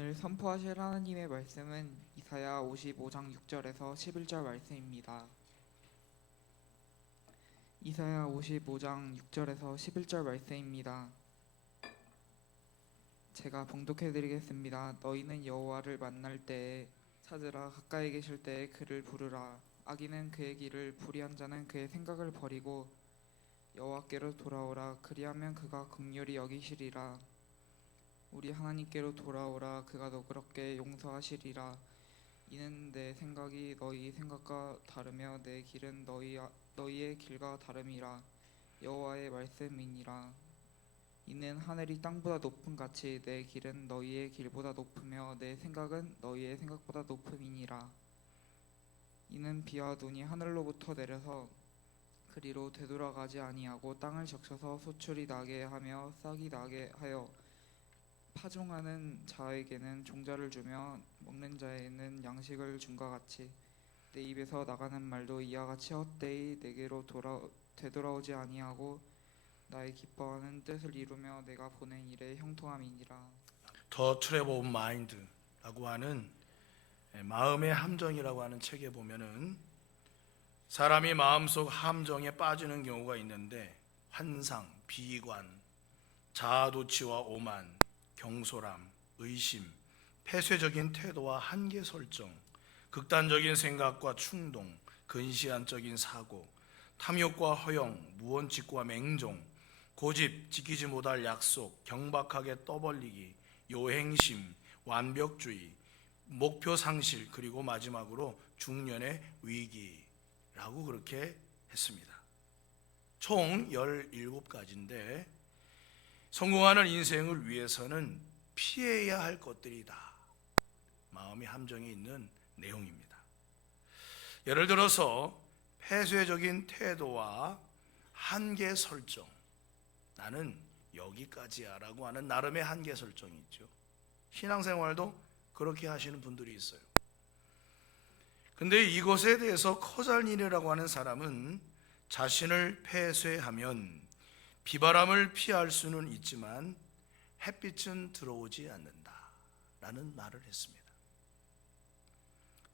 오늘 선포하실 하나님의 말씀은 이사야 55장 6절에서 11절 말씀입니다. 이사야 55장 6절에서 11절 말씀입니다. 제가 봉독해 드리겠습니다. 너희는 여호와를 만날 때에 찾으라. 가까이 계실 때에 그를 부르라. 악인은 그의 길을, 불의한 자는 그의 생각을 버리고 여호와께로 돌아오라. 그리하면 그가 긍휼히 여기시리라. 우리 하나님께로 돌아오라. 그가 너그럽게 용서하시리라. 이는 내 생각이 너희 생각과 다르며 내 길은 너희의 길과 다름이라. 여호와의 말씀이니라. 이는 하늘이 땅보다 높음 같이 내 길은 너희의 길보다 높으며 내 생각은 너희의 생각보다 높음이니라. 이는 비와 눈이 하늘로부터 내려서 그리로 되돌아가지 아니하고 땅을 적셔서 소출이 나게 하며 싹이 나게 하여 파종하는 자에게는 종자를 주며 먹는 자에게는 양식을 준과 같이 내 입에서 나가는 말도 이와 같이 헛되이 내게로 되돌아오지 아니하고 나의 기뻐하는 뜻을 이루며 내가 보낸 일에 형통함이니라. 더 트래블 오브 마인드라고 하는 마음의 함정이라고 하는 책에 보면은 사람이 마음속 함정에 빠지는 경우가 있는데 환상, 비관, 자아도취와 오만, 경솔함, 의심, 폐쇄적인 태도와 한계 설정, 극단적인 생각과 충동, 근시안적인 사고, 탐욕과 허영, 무원칙과 맹종, 고집, 지키지 못할 약속, 경박하게 떠벌리기, 요행심, 완벽주의, 목표 상실, 그리고 마지막으로 중년의 위기라고 그렇게 했습니다. 총 17가지인데 성공하는 인생을 위해서는 피해야 할 것들이다. 마음의 함정에 있는 내용입니다. 예를 들어서 폐쇄적인 태도와 한계 설정, 나는 여기까지야 라고 하는 나름의 한계 설정이 있죠. 신앙생활도 그렇게 하시는 분들이 있어요. 근데 이것에 대해서 커잘린이라고 하는 사람은 자신을 폐쇄하면 비바람을 피할 수는 있지만 햇빛은 들어오지 않는다 라는 말을 했습니다.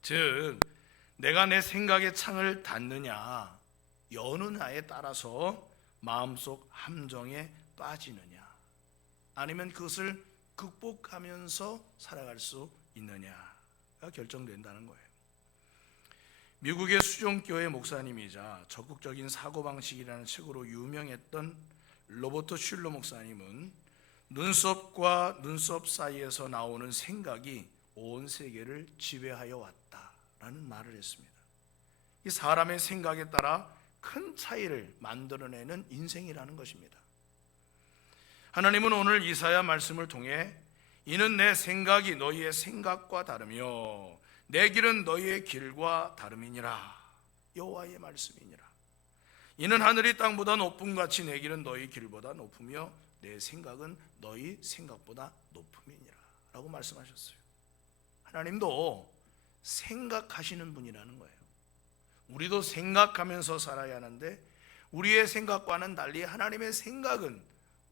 즉 내가 내 생각의 창을 닫느냐 여느냐에 따라서 마음속 함정에 빠지느냐 아니면 그것을 극복하면서 살아갈 수 있느냐가 결정된다는 거예요. 미국의 수종교회 목사님이자 적극적인 사고방식이라는 책으로 유명했던 로버트 슐러 목사님은 눈썹과 눈썹 사이에서 나오는 생각이 온 세계를 지배하여 왔다라는 말을 했습니다. 이 사람의 생각에 따라 큰 차이를 만들어내는 인생이라는 것입니다. 하나님은 오늘 이사야 말씀을 통해 이는 내 생각이 너희의 생각과 다르며 내 길은 너희의 길과 다름이니라. 여호와의 말씀이니라. 이는 하늘이 땅보다 높음 같이 내 길은 너희 길보다 높으며 내 생각은 너희 생각보다 높음이니라 라고 말씀하셨어요. 하나님도 생각하시는 분이라는 거예요. 우리도 생각하면서 살아야 하는데 우리의 생각과는 달리 하나님의 생각은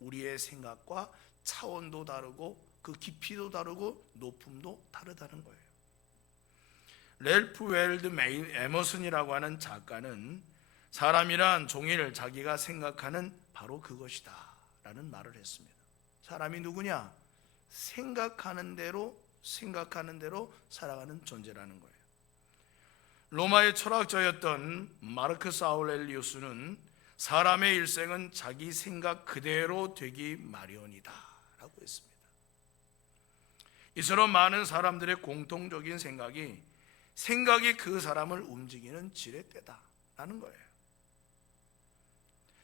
우리의 생각과 차원도 다르고 그 깊이도 다르고 높음도 다르다는 거예요. 렐프 웰드 에머슨이라고 하는 작가는 사람이란 종일 자기가 생각하는 바로 그것이다 라는 말을 했습니다. 사람이 누구냐? 생각하는 대로 살아가는 존재라는 거예요. 로마의 철학자였던 마르크스 아우렐리우스는 사람의 일생은 자기 생각 그대로 되기 마련이다 라고 했습니다. 이처럼 많은 사람들의 공통적인 생각이 그 사람을 움직이는 지렛대다라는 거예요.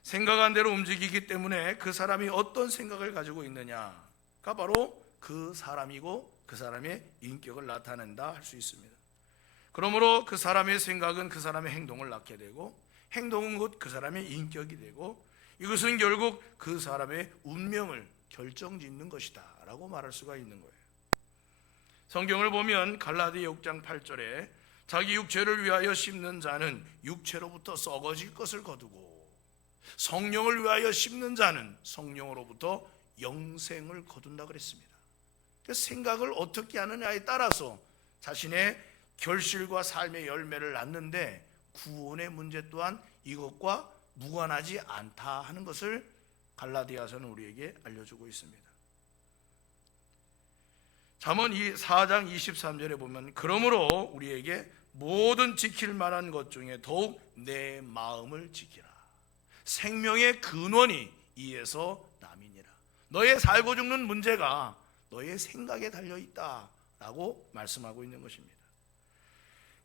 생각한 대로 움직이기 때문에 그 사람이 어떤 생각을 가지고 있느냐가 바로 그 사람이고 그 사람의 인격을 나타낸다 할 수 있습니다. 그러므로 그 사람의 생각은 그 사람의 행동을 낳게 되고 행동은 곧 그 사람의 인격이 되고 이것은 결국 그 사람의 운명을 결정짓는 것이다 라고 말할 수가 있는 거예요. 성경을 보면 갈라디아 6장 8절에 자기 육체를 위하여 심는 자는 육체로부터 썩어질 것을 거두고 성령을 위하여 심는 자는 성령으로부터 영생을 거둔다 그랬습니다. 그 생각을 어떻게 하느냐에 따라서 자신의 결실과 삶의 열매를 낳는데 구원의 문제 또한 이것과 무관하지 않다 하는 것을 갈라디아서는 우리에게 알려주고 있습니다. 잠언 4장 23절에 보면 그러므로 우리에게 모든 지킬 만한 것 중에 더욱 내 마음을 지키라. 생명의 근원이 이에서 남이니라. 너의 살고 죽는 문제가 너의 생각에 달려있다라고 말씀하고 있는 것입니다.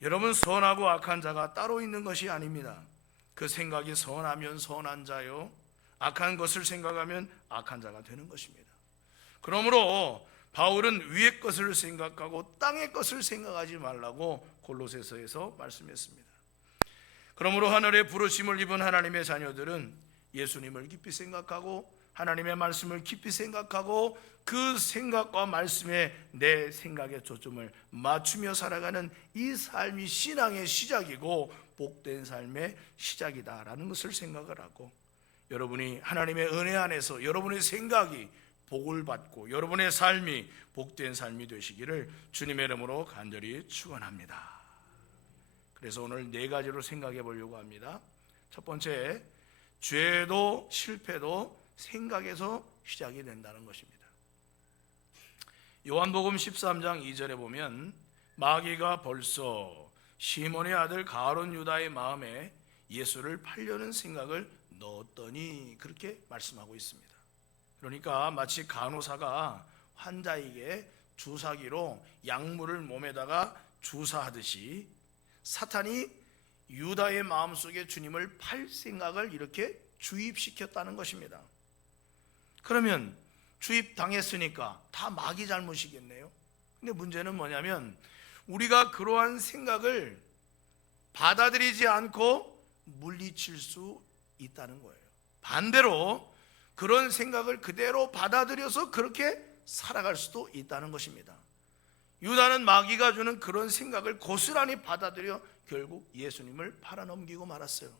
여러분, 선하고 악한 자가 따로 있는 것이 아닙니다. 그 생각이 선하면 선한 자요, 악한 것을 생각하면 악한 자가 되는 것입니다. 그러므로 바울은 위의 것을 생각하고 땅의 것을 생각하지 말라고 골로새서에서 말씀했습니다. 그러므로 하늘의 부르심을 입은 하나님의 자녀들은 예수님을 깊이 생각하고 하나님의 말씀을 깊이 생각하고 그 생각과 말씀에 내 생각의 초점을 맞추며 살아가는 이 삶이 신앙의 시작이고 복된 삶의 시작이다라는 것을 생각을 하고, 여러분이 하나님의 은혜 안에서 여러분의 생각이 복을 받고 여러분의 삶이 복된 삶이 되시기를 주님의 이름으로 간절히 축원합니다. 그래서 오늘 4가지로 생각해 보려고 합니다. 첫 번째, 죄도 실패도 생각에서 시작이 된다는 것입니다. 요한복음 13장 2절에 보면 마귀가 벌써 시몬의 아들 가룟 유다의 마음에 예수를 팔려는 생각을 넣었더니 그렇게 말씀하고 있습니다. 그러니까 마치 간호사가 환자에게 주사기로 약물을 몸에다가 주사하듯이 사탄이 유다의 마음속에 주님을 팔 생각을 이렇게 주입시켰다는 것입니다. 그러면 주입당했으니까 다 마귀 잘못이겠네요. 근데 문제는 뭐냐면 우리가 그러한 생각을 받아들이지 않고 물리칠 수 있다는 거예요. 반대로 그런 생각을 그대로 받아들여서 그렇게 살아갈 수도 있다는 것입니다. 유다는 마귀가 주는 그런 생각을 고스란히 받아들여 결국 예수님을 팔아넘기고 말았어요.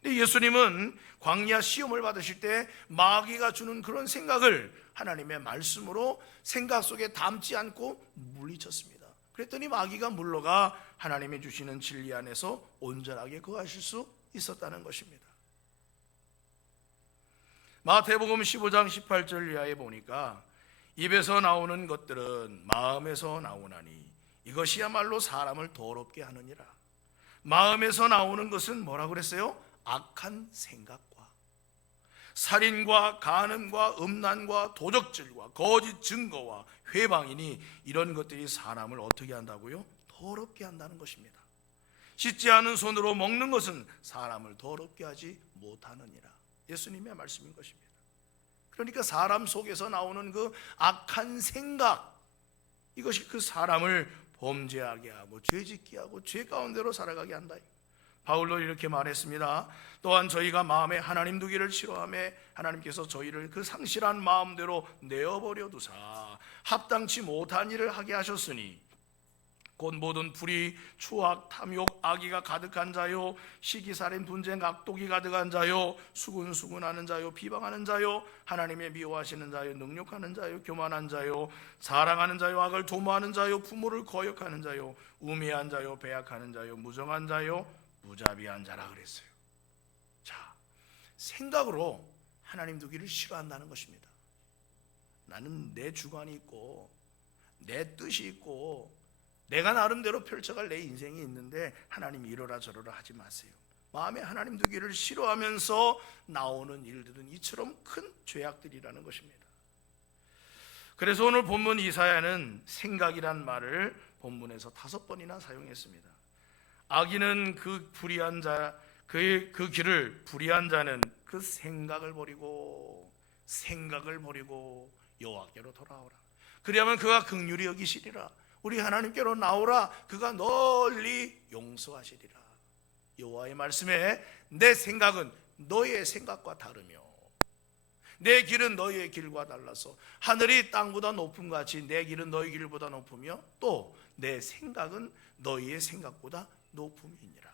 근데 예수님은 광야 시험을 받으실 때 마귀가 주는 그런 생각을 하나님의 말씀으로 생각 속에 담지 않고 물리쳤습니다. 그랬더니 마귀가 물러가 하나님이 주시는 진리 안에서 온전하게 거하실 수 있었다는 것입니다. 마태복음 15장 18절 이하에 보니까 입에서 나오는 것들은 마음에서 나오나니 이것이야말로 사람을 더럽게 하느니라. 마음에서 나오는 것은 뭐라고 그랬어요? 악한 생각과 살인과 간음과 음란과 도적질과 거짓 증거와 회방이니 이런 것들이 사람을 어떻게 한다고요? 더럽게 한다는 것입니다. 씻지 않은 손으로 먹는 것은 사람을 더럽게 하지 못하느니라. 예수님의 말씀인 것입니다. 그러니까 사람 속에서 나오는 그 악한 생각, 이것이 그 사람을 범죄하게 하고 죄짓게 하고 죄 가운데로 살아가게 한다. 바울도 이렇게 말했습니다. 또한 저희가 마음에 하나님 두기를 싫어하며 하나님께서 저희를 그 상실한 마음대로 내어버려 두사 합당치 못한 일을 하게 하셨으니 곧 모든 불의, 추악, 탐욕, 악의가 가득한 자요, 시기살인, 분쟁, 악독이 가득한 자요, 수군수군하는 자요, 비방하는 자요, 하나님의 미워하시는 자요, 능욕하는 자요, 교만한 자요, 사랑하는 자요, 악을 도모하는 자요, 부모를 거역하는 자요, 우매한 자요, 배약하는 자요, 무정한 자요, 무자비한 자라 그랬어요. 자, 생각으로 하나님 두기를 싫어한다는 것입니다. 나는 내 주관이 있고 내 뜻이 있고 내가 나름대로 펼쳐갈 내 인생이 있는데 하나님 이러라 저러라 하지 마세요. 마음에 하나님 두기를 싫어하면서 나오는 일들은 이처럼 큰 죄악들이라는 것입니다. 그래서 오늘 본문 이사야는 생각이란 말을 본문에서 5번이나 사용했습니다. 악인은 그 불의한 자, 그 길을 불의한 자는 그 생각을 버리고 여호와께로 돌아오라. 그리하면 그가 긍휼히 여기시리라. 우리 하나님께로 나오라. 그가 널리 용서하시리라. 여호와의 말씀에 내 생각은 너의 생각과 다르며 내 길은 너희의 길과 달라서 하늘이 땅보다 높음 같이 내 길은 너희 길보다 높으며 또 내 생각은 너희의 생각보다 높음이니라.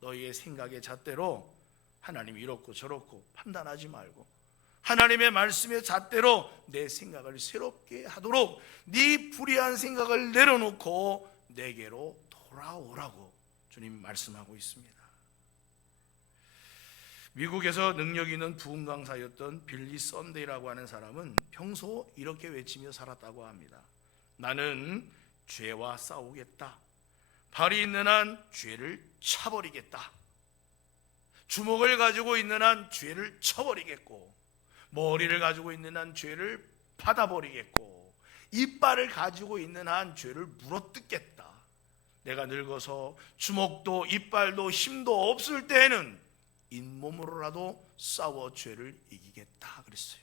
너희의 생각의 잣대로 하나님이 이렇고 저렇고 판단하지 말고 하나님의 말씀의 잣대로 내 생각을 새롭게 하도록 네 불의한 생각을 내려놓고 내게로 돌아오라고 주님 말씀하고 있습니다. 미국에서 능력 있는 부흥 강사였던 빌리 썬데이라고 하는 사람은 평소 이렇게 외치며 살았다고 합니다. 나는 죄와 싸우겠다. 발이 있는 한 죄를 쳐버리겠다. 주먹을 가지고 있는 한 죄를 쳐버리겠고, 머리를 가지고 있는 한 죄를 받아버리겠고, 이빨을 가지고 있는 한 죄를 물어뜯겠다. 내가 늙어서 주먹도 이빨도 힘도 없을 때에는 잇몸으로라도 싸워 죄를 이기겠다 그랬어요.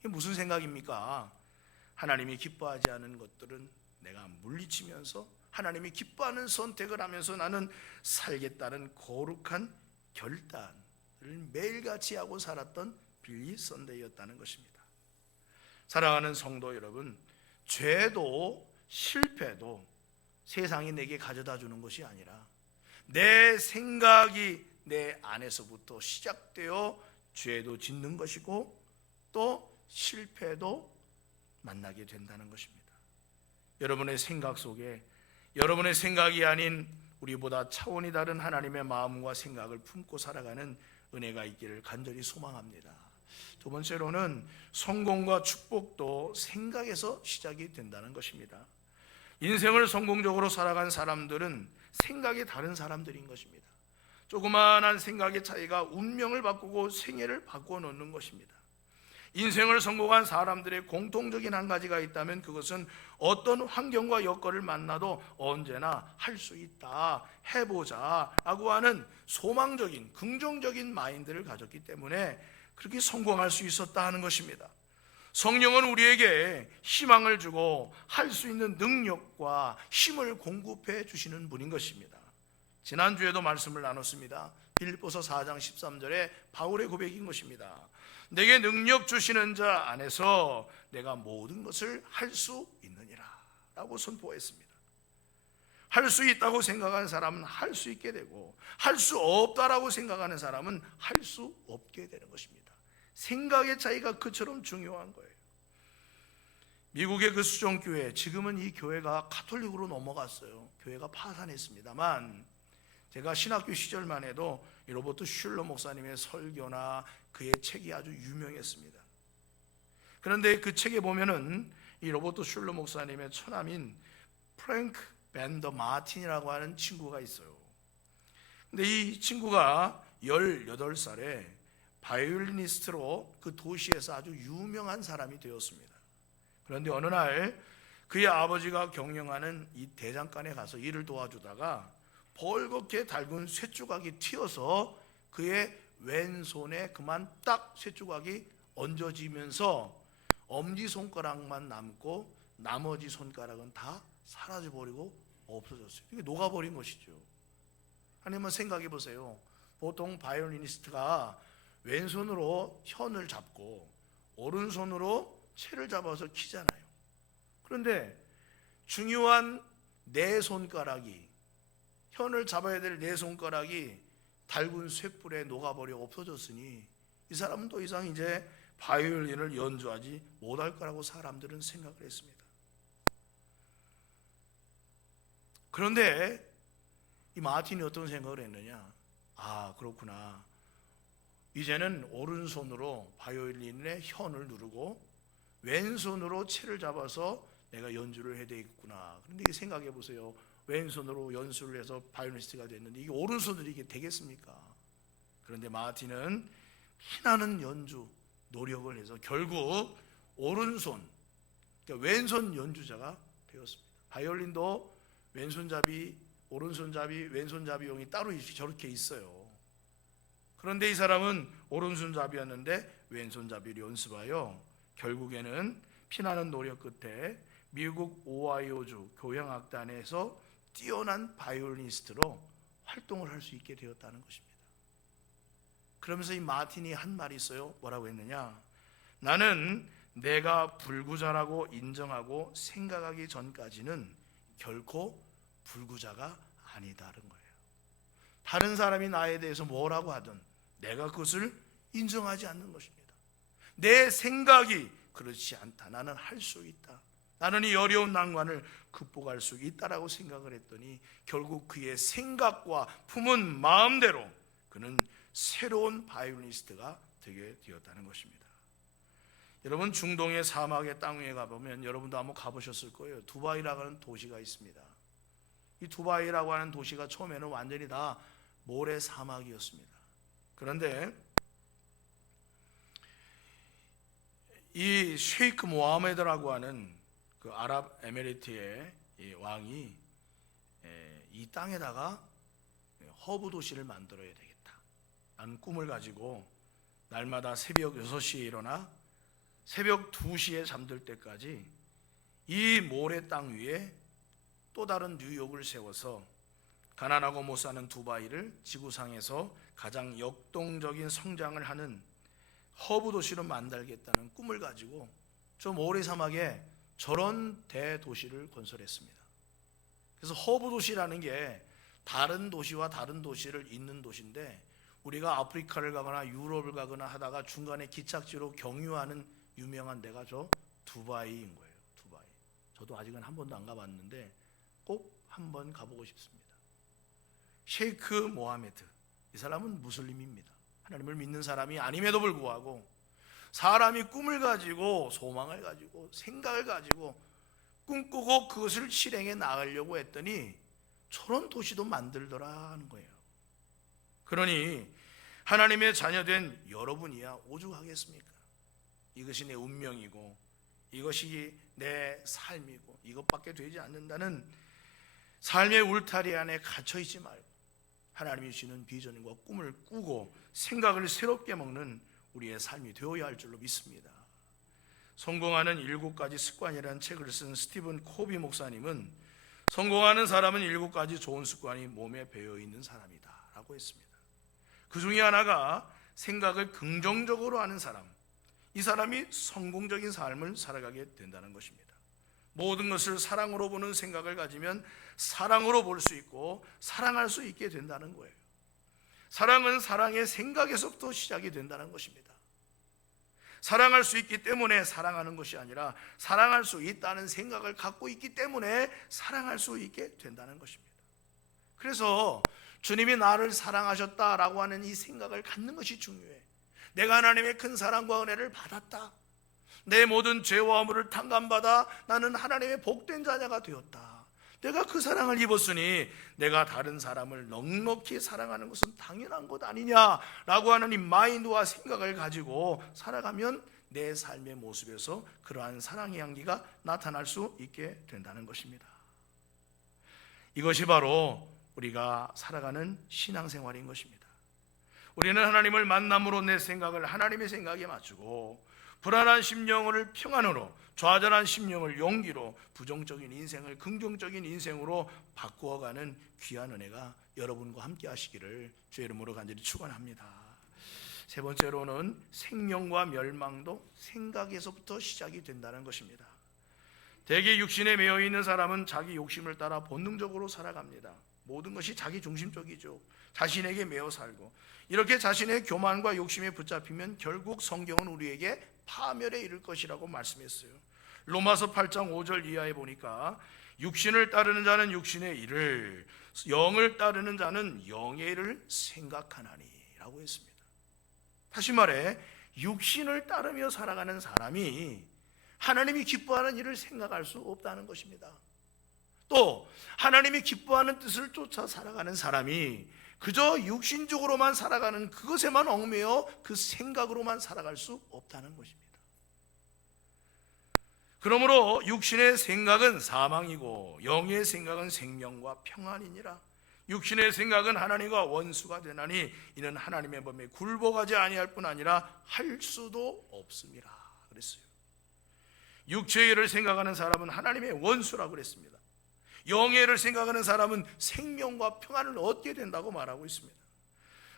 이게 무슨 생각입니까? 하나님이 기뻐하지 않은 것들은 내가 물리치면서 하나님이 기뻐하는 선택을 하면서 나는 살겠다는 거룩한 결단을 매일같이 하고 살았던 빌리 썬데이였다는 것입니다. 사랑하는 성도 여러분, 죄도 실패도 세상이 내게 가져다 주는 것이 아니라 내 생각이 내 안에서부터 시작되어 죄도 짓는 것이고 또 실패도 만나게 된다는 것입니다. 여러분의 생각 속에 여러분의 생각이 아닌 우리보다 차원이 다른 하나님의 마음과 생각을 품고 살아가는 은혜가 있기를 간절히 소망합니다. 두 번째로는 성공과 축복도 생각에서 시작이 된다는 것입니다. 인생을 성공적으로 살아간 사람들은 생각이 다른 사람들인 것입니다. 조그마한 생각의 차이가 운명을 바꾸고 생애를 바꾸어 놓는 것입니다. 인생을 성공한 사람들의 공통적인 한 가지가 있다면 그것은 어떤 환경과 여건을 만나도 언제나 할 수 있다, 해보자 라고 하는 소망적인 긍정적인 마인드를 가졌기 때문에 그렇게 성공할 수 있었다 하는 것입니다. 성령은 우리에게 희망을 주고 할 수 있는 능력과 힘을 공급해 주시는 분인 것입니다. 지난주에도 말씀을 나눴습니다. 빌립보서 4장 13절에 바울의 고백인 것입니다. 내게 능력 주시는 자 안에서 내가 모든 것을 할 수 있느니라 라고 선포했습니다. 할 수 있다고 생각하는 사람은 할 수 있게 되고 할 수 없다라고 생각하는 사람은 할 수 없게 되는 것입니다. 생각의 차이가 그처럼 중요한 거예요. 미국의 그 수정교회, 지금은 이 교회가 가톨릭으로 넘어갔어요. 교회가 파산했습니다만 제가 신학교 시절만 해도 이 로버트 슐러 목사님의 설교나 그의 책이 아주 유명했습니다. 그런데 그 책에 보면은 이 로버트 슐러 목사님의 처남인 프랭크 밴더 마틴이라고 하는 친구가 있어요. 근데 이 친구가 18살에 바이올리니스트로 그 도시에서 아주 유명한 사람이 되었습니다. 그런데 어느 날 그의 아버지가 경영하는 이 대장간에 가서 일을 도와주다가 벌겋게 달군 쇳조각이 튀어서 그의 왼손에 그만 딱 쇳조각이 얹어지면서 엄지손가락만 남고 나머지 손가락은 다 사라져버리고 없어졌어요. 이게 녹아버린 것이죠. 한번 생각해 보세요. 보통 바이올리니스트가 왼손으로 현을 잡고 오른손으로 채를 잡아서 키잖아요. 그런데 중요한 네 손가락이, 현을 잡아야 될 네 손가락이 달군 쇳불에 녹아버려 없어졌으니 이 사람은 더 이상 이제 바이올린을 연주하지 못할 거라고 사람들은 생각을 했습니다. 그런데 이 마틴이 어떤 생각을 했느냐? 아, 그렇구나. 이제는 오른손으로 바이올린의 현을 누르고 왼손으로 채를 잡아서 내가 연주를 해야 되겠구나. 그런데 생각해 보세요. 왼손으로 연주를 해서 바이올리니스트가 됐는데 이게 오른손으로 이게 되겠습니까? 그런데 마틴은 피나는 연주 노력을 해서 결국 오른손, 그러니까 왼손 연주자가 되었습니다. 바이올린도 왼손잡이, 오른손잡이, 왼손잡이용이 따로 저렇게 있어요. 그런데 이 사람은 오른손잡이였는데 왼손잡이를 연습하여 결국에는 피나는 노력 끝에 미국 오하이오주 교향악단에서 뛰어난 바이올리니스트로 활동을 할 수 있게 되었다는 것입니다. 그러면서 이 마틴이 한 말이 있어요. 뭐라고 했느냐? 나는 내가 불구자라고 인정하고 생각하기 전까지는 결코 불구자가 아니다는 거예요. 다른 사람이 나에 대해서 뭐라고 하든 내가 그것을 인정하지 않는 것입니다. 내 생각이 그렇지 않다. 나는 할 수 있다. 나는 이 어려운 난관을 극복할 수 있다라고 생각을 했더니 결국 그의 생각과 품은 마음대로 그는 새로운 바이올리니스트가 되게 되었다는 것입니다. 여러분, 중동의 사막의 땅 위에 가보면 여러분도 한번 가보셨을 거예요. 두바이라고 하는 도시가 있습니다. 이 두바이라고 하는 도시가 처음에는 완전히 다 모래 사막이었습니다. 그런데 이 셰이크 모하메드라고 하는 그 아랍에미리트의 이 왕이 이 땅에다가 허브 도시를 만들어야 되겠다 라는 꿈을 가지고 날마다 새벽 6시에 일어나 새벽 2시에 잠들 때까지 이 모래 땅 위에 또 다른 뉴욕을 세워서 가난하고 못 사는 두바이를 지구상에서 가장 역동적인 성장을 하는 허브 도시로 만들겠다는 꿈을 가지고 저 모래 사막에 저런 대도시를 건설했습니다. 그래서 허브 도시라는 게 다른 도시와 다른 도시를 잇는 도시인데, 우리가 아프리카를 가거나 유럽을 가거나 하다가 중간에 기착지로 경유하는 유명한 데가 저 두바이인 거예요. 두바이. 저도 아직은 한 번도 안 가봤는데 꼭 한번 가보고 싶습니다. 셰이크 모하메드, 이 사람은 무슬림입니다. 하나님을 믿는 사람이 아님에도 불구하고 사람이 꿈을 가지고 소망을 가지고 생각을 가지고 꿈꾸고 그것을 실행해 나가려고 했더니 저런 도시도 만들더라 하는 거예요. 그러니 하나님의 자녀된 여러분이야 오죽하겠습니까? 이것이 내 운명이고 이것이 내 삶이고 이것밖에 되지 않는다는 삶의 울타리 안에 갇혀있지 말고 하나님이 주시는 비전과 꿈을 꾸고 생각을 새롭게 먹는 우리의 삶이 되어야 할 줄로 믿습니다. 성공하는 7가지 습관이라는 책을 쓴 스티븐 코비 목사님은 성공하는 사람은 7가지 좋은 습관이 몸에 배어있는 사람이다 라고 했습니다. 그 중에 하나가 생각을 긍정적으로 하는 사람, 이 사람이 성공적인 삶을 살아가게 된다는 것입니다. 모든 것을 사랑으로 보는 생각을 가지면 사랑으로 볼 수 있고 사랑할 수 있게 된다는 거예요. 사랑은 사랑의 생각에서부터 시작이 된다는 것입니다. 사랑할 수 있기 때문에 사랑하는 것이 아니라 사랑할 수 있다는 생각을 갖고 있기 때문에 사랑할 수 있게 된다는 것입니다. 그래서 주님이 나를 사랑하셨다라고 하는 이 생각을 갖는 것이 중요해. 내가 하나님의 큰 사랑과 은혜를 받았다. 내 모든 죄와 허물을 탕감받아 나는 하나님의 복된 자녀가 되었다. 내가 그 사랑을 입었으니 내가 다른 사람을 넉넉히 사랑하는 것은 당연한 것 아니냐라고 하는 이 마인드와 생각을 가지고 살아가면 내 삶의 모습에서 그러한 사랑의 향기가 나타날 수 있게 된다는 것입니다. 이것이 바로 우리가 살아가는 신앙생활인 것입니다. 우리는 하나님을 만남으로 내 생각을 하나님의 생각에 맞추고 불안한 심령을 평안으로, 좌절한 심령을 용기로, 부정적인 인생을 긍정적인 인생으로 바꾸어가는 귀한 은혜가 여러분과 함께 하시기를 주의 이름으로 간절히 축원합니다. 세 번째로는 생명과 멸망도 생각에서부터 시작이 된다는 것입니다. 대개 육신에 매여 있는 사람은 자기 욕심을 따라 본능적으로 살아갑니다. 모든 것이 자기 중심적이죠. 자신에게 매여 살고 이렇게 자신의 교만과 욕심에 붙잡히면 결국 성경은 우리에게 파멸에 이를 것이라고 말씀했어요. 로마서 8장 5절 이하에 보니까 육신을 따르는 자는 육신의 일을, 영을 따르는 자는 영의 일을 생각하나니 라고 했습니다. 다시 말해 육신을 따르며 살아가는 사람이 하나님이 기뻐하는 일을 생각할 수 없다는 것입니다. 또 하나님이 기뻐하는 뜻을 쫓아 살아가는 사람이 그저 육신적으로만 살아가는 그것에만 얽매여 그 생각으로만 살아갈 수 없다는 것입니다. 그러므로 육신의 생각은 사망이고 영의 생각은 생명과 평안이니라. 육신의 생각은 하나님과 원수가 되나니 이는 하나님의 법에 굴복하지 아니할 뿐 아니라 할 수도 없음이라 그랬어요. 육체의 일을 생각하는 사람은 하나님의 원수라고 그랬습니다. 영의 일을 생각하는 사람은 생명과 평안을 얻게 된다고 말하고 있습니다.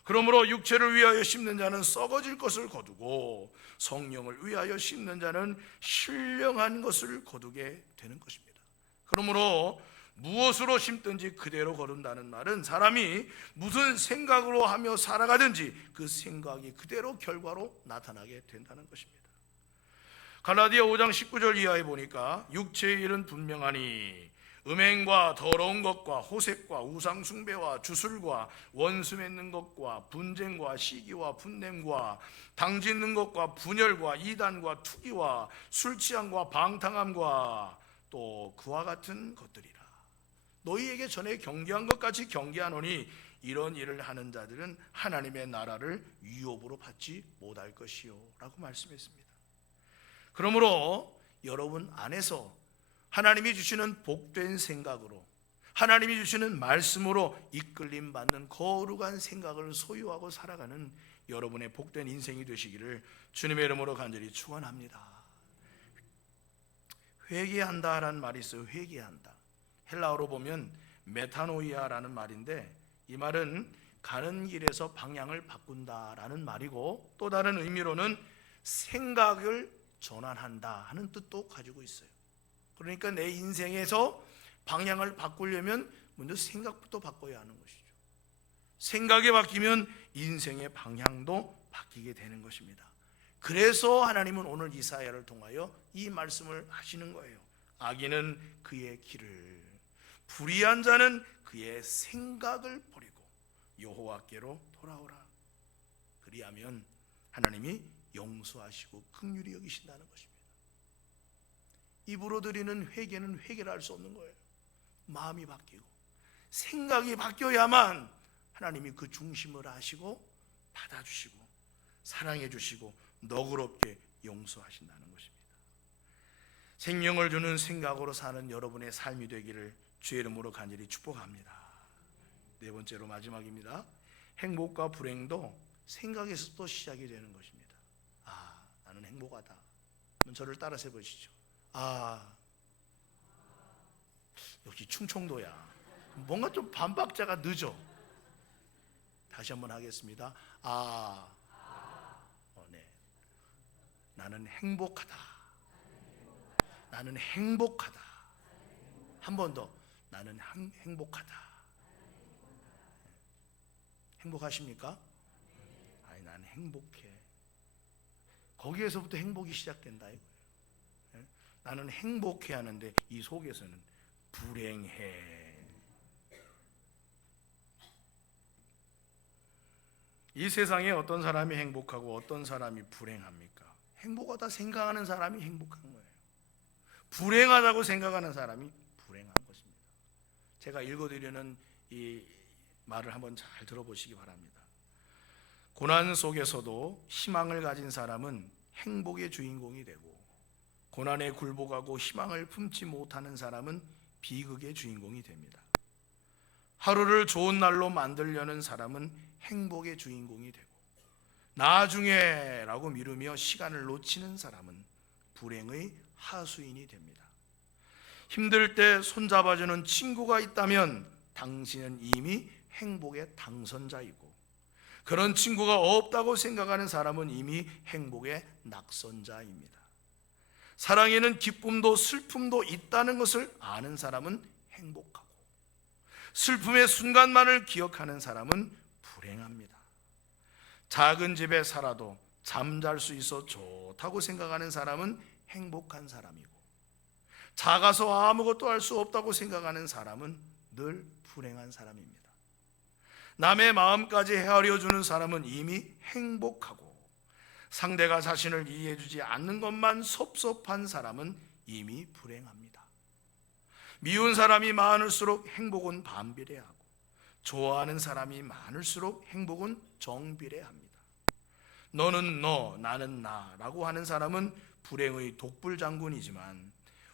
그러므로 육체를 위하여 심는 자는 썩어질 것을 거두고 성령을 위하여 심는 자는 신령한 것을 거두게 되는 것입니다. 그러므로 무엇으로 심든지 그대로 거둔다는 말은 사람이 무슨 생각으로 하며 살아가든지 그 생각이 그대로 결과로 나타나게 된다는 것입니다. 갈라디아 5장 19절 이하에 보니까 육체의 일은 분명하니 음행과 더러운 것과 호색과 우상 숭배와 주술과 원수 맺는 것과 분쟁과 시기와 분냄과 당짓는 것과 분열과 이단과 투기와 술 취함과 방탕함과 또 그와 같은 것들이라. 너희에게 전에 경계한 것까지 경계하노니 이런 일을 하는 자들은 하나님의 나라를 유업으로 받지 못할 것이요 라고 말씀했습니다. 그러므로 여러분 안에서 하나님이 주시는 복된 생각으로, 하나님이 주시는 말씀으로 이끌림 받는 거룩한 생각을 소유하고 살아가는 여러분의 복된 인생이 되시기를 주님의 이름으로 간절히 축원합니다. 회개한다라는 말이 있어요. 회개한다. 헬라어로 보면 메타노이아라는 말인데, 이 말은 가는 길에서 방향을 바꾼다라는 말이고, 또 다른 의미로는 생각을 전환한다 하는 뜻도 가지고 있어요. 그러니까 내 인생에서 방향을 바꾸려면 먼저 생각부터 바꿔야 하는 것이죠. 생각이 바뀌면 인생의 방향도 바뀌게 되는 것입니다. 그래서 하나님은 오늘 이사야를 통하여 이 말씀을 하시는 거예요. 악인은 그의 길을, 불의한 자는 그의 생각을 버리고 여호와께로 돌아오라. 그리하면 하나님이 용서하시고 긍휼히 여기신다는 것입니다. 입으로 드리는 회개는 회개를 할 수 없는 거예요. 마음이 바뀌고 생각이 바뀌어야만 하나님이 그 중심을 아시고 받아주시고 사랑해 주시고 너그럽게 용서하신다는 것입니다. 생명을 주는 생각으로 사는 여러분의 삶이 되기를 주의 이름으로 간절히 축복합니다. 네 번째로 마지막입니다. 행복과 불행도 생각에서 또 시작이 되는 것입니다. 나는 행복하다. 저를 따라서 해보시죠. 역시 충청도야. 뭔가 좀 반박자가 늦어. 다시 한번 하겠습니다. 네. 나는 행복하다. 나는 행복하다. 한 번 더. 나는 행복하다. 행복하십니까? 나는 행복해. 거기에서부터 행복이 시작된다 이거예요. 나는 행복해 하는데 이 속에서는 불행해. 이 세상에 어떤 사람이 행복하고 어떤 사람이 불행합니까? 행복하다 생각하는 사람이 행복한 거예요. 불행하다고 생각하는 사람이 불행한 것입니다. 제가 읽어드리는 이 말을 한번 잘 들어보시기 바랍니다. 고난 속에서도 희망을 가진 사람은 행복의 주인공이 되고, 고난에 굴복하고 희망을 품지 못하는 사람은 비극의 주인공이 됩니다. 하루를 좋은 날로 만들려는 사람은 행복의 주인공이 되고, 나중에 라고 미루며 시간을 놓치는 사람은 불행의 하수인이 됩니다. 힘들 때 손잡아주는 친구가 있다면 당신은 이미 행복의 당선자이고, 그런 친구가 없다고 생각하는 사람은 이미 행복의 낙선자입니다. 사랑에는 기쁨도 슬픔도 있다는 것을 아는 사람은 행복하고, 슬픔의 순간만을 기억하는 사람은 불행합니다. 작은 집에 살아도 잠잘 수 있어 좋다고 생각하는 사람은 행복한 사람이고, 작아서 아무것도 할 수 없다고 생각하는 사람은 늘 불행한 사람입니다. 남의 마음까지 헤아려 주는 사람은 이미 행복하고, 상대가 자신을 이해해주지 않는 것만 섭섭한 사람은 이미 불행합니다. 미운 사람이 많을수록 행복은 반비례하고, 좋아하는 사람이 많을수록 행복은 정비례합니다. 너는 너, 나는 나라고 하는 사람은 불행의 독불장군이지만,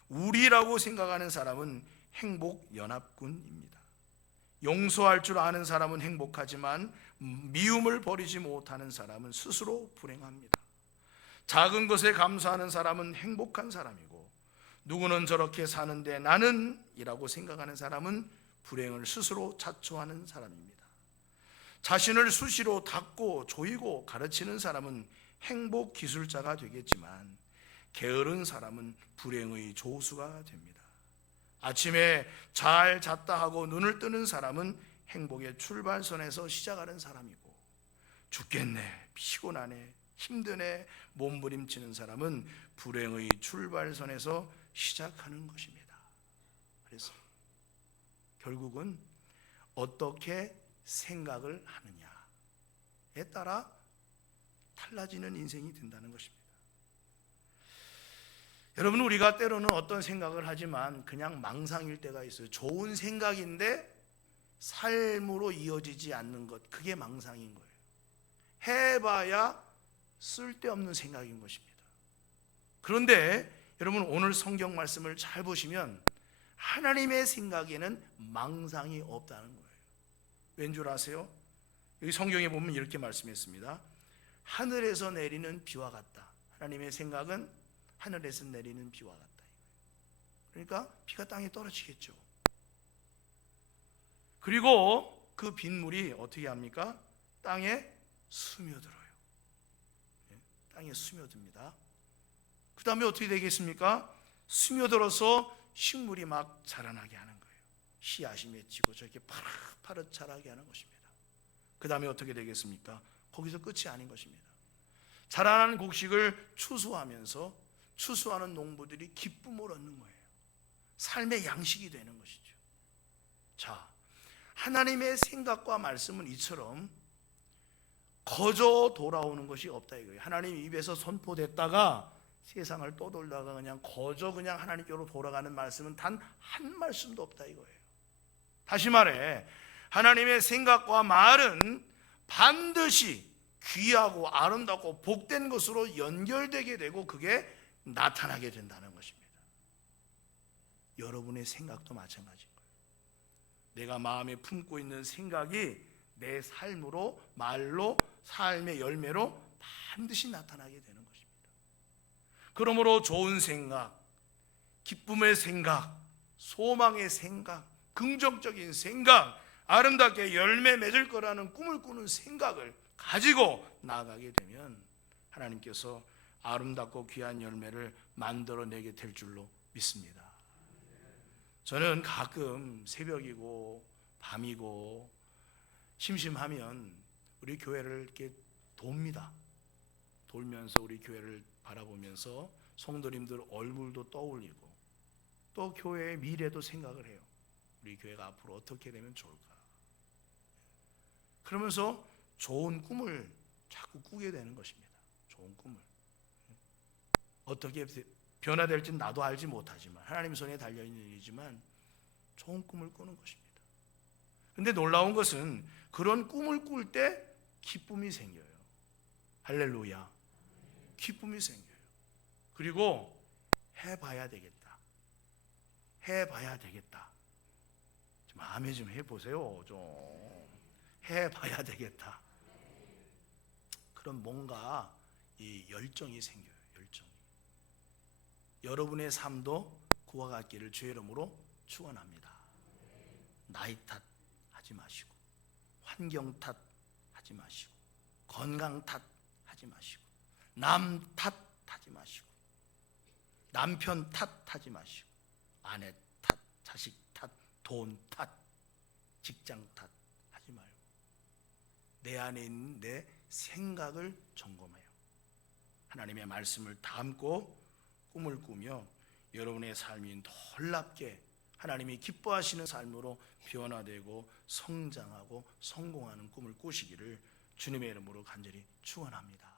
우리라고 생각하는 사람은 행복연합군입니다. 용서할 줄 아는 사람은 행복하지만 미움을 버리지 못하는 사람은 스스로 불행합니다. 작은 것에 감사하는 사람은 행복한 사람이고, 누구는 저렇게 사는데 나는 이라고 생각하는 사람은 불행을 스스로 자초하는 사람입니다. 자신을 수시로 닦고 조이고 가르치는 사람은 행복 기술자가 되겠지만, 게으른 사람은 불행의 조수가 됩니다. 아침에 잘 잤다 하고 눈을 뜨는 사람은 행복의 출발선에서 시작하는 사람이고, 죽겠네, 피곤하네, 힘드네 몸부림치는 사람은 불행의 출발선에서 시작하는 것입니다. 그래서 결국은 어떻게 생각을 하느냐에 따라 달라지는 인생이 된다는 것입니다. 여러분, 우리가 때로는 어떤 생각을 하지만 그냥 망상일 때가 있어요. 좋은 생각인데 삶으로 이어지지 않는 것, 그게 망상인 거예요. 해봐야 쓸데없는 생각인 것입니다. 그런데 여러분, 오늘 성경 말씀을 잘 보시면 하나님의 생각에는 망상이 없다는 거예요. 왠 줄 아세요? 여기 성경에 보면 이렇게 말씀했습니다. 하늘에서 내리는 비와 같다. 하나님의 생각은 하늘에서 내리는 비와 같다. 그러니까 비가 땅에 떨어지겠죠. 그리고 그 빗물이 어떻게 합니까? 땅에 스며들어요. 땅에 스며듭니다. 그 다음에 어떻게 되겠습니까? 스며들어서 식물이 막 자라나게 하는 거예요. 씨앗이 맺히고 저렇게 파릇파릇 자라게 하는 것입니다. 그 다음에 어떻게 되겠습니까? 거기서 끝이 아닌 것입니다. 자라나는 곡식을 추수하는 농부들이 기쁨을 얻는 거예요. 삶의 양식이 되는 것이죠. 자, 하나님의 생각과 말씀은 이처럼 거저 돌아오는 것이 없다 이거예요. 하나님 입에서 선포됐다가 세상을 떠돌다가 그냥 거저 그냥 하나님께로 돌아가는 말씀은 단 한 말씀도 없다 이거예요. 다시 말해, 하나님의 생각과 말은 반드시 귀하고 아름답고 복된 것으로 연결되게 되고 그게 나타나게 된다는 것입니다. 여러분의 생각도 마찬가지인 거예요. 내가 마음에 품고 있는 생각이 내 삶으로, 말로, 삶의 열매로 반드시 나타나게 되는 것입니다. 그러므로 좋은 생각, 기쁨의 생각, 소망의 생각, 긍정적인 생각, 아름답게 열매 맺을 거라는 꿈을 꾸는 생각을 가지고 나아가게 되면 하나님께서 아름답고 귀한 열매를 만들어내게 될 줄로 믿습니다. 저는 가끔 새벽이고 밤이고 심심하면 우리 교회를 이렇게 돕니다. 돌면서 우리 교회를 바라보면서 성도님들 얼굴도 떠올리고 또 교회의 미래도 생각을 해요. 우리 교회가 앞으로 어떻게 되면 좋을까? 그러면서 좋은 꿈을 자꾸 꾸게 되는 것입니다. 좋은 꿈을. 어떻게 변화될지는 나도 알지 못하지만 하나님 손에 달려있는 일이지만 좋은 꿈을 꾸는 것입니다. 그런데 놀라운 것은 그런 꿈을 꿀 때 기쁨이 생겨요. 할렐루야. 기쁨이 생겨요. 그리고 해봐야 되겠다. 해봐야 되겠다. 좀 아멘 좀 해보세요. 좀 해봐야 되겠다. 그럼 뭔가 이 열정이 생겨요. 열정이. 여러분의 삶도 그와 같기를 주의 이름으로 축원합니다. 나이 탓 하지 마시고, 환경 탓 하지 마시고, 건강 탓 하지 마시고, 남 탓 하지 마시고, 남편 탓 하지 마시고, 아내 탓, 자식 탓, 돈 탓, 직장 탓 하지 말고 내 안에 있는 내 생각을 점검해요. 하나님의 말씀을 담고 꿈을 꾸며 여러분의 삶이 놀랍게 하나님이 기뻐하시는 삶으로 변화되고 성장하고 성공하는 꿈을 꾸시기를 주님의 이름으로 간절히 축원합니다.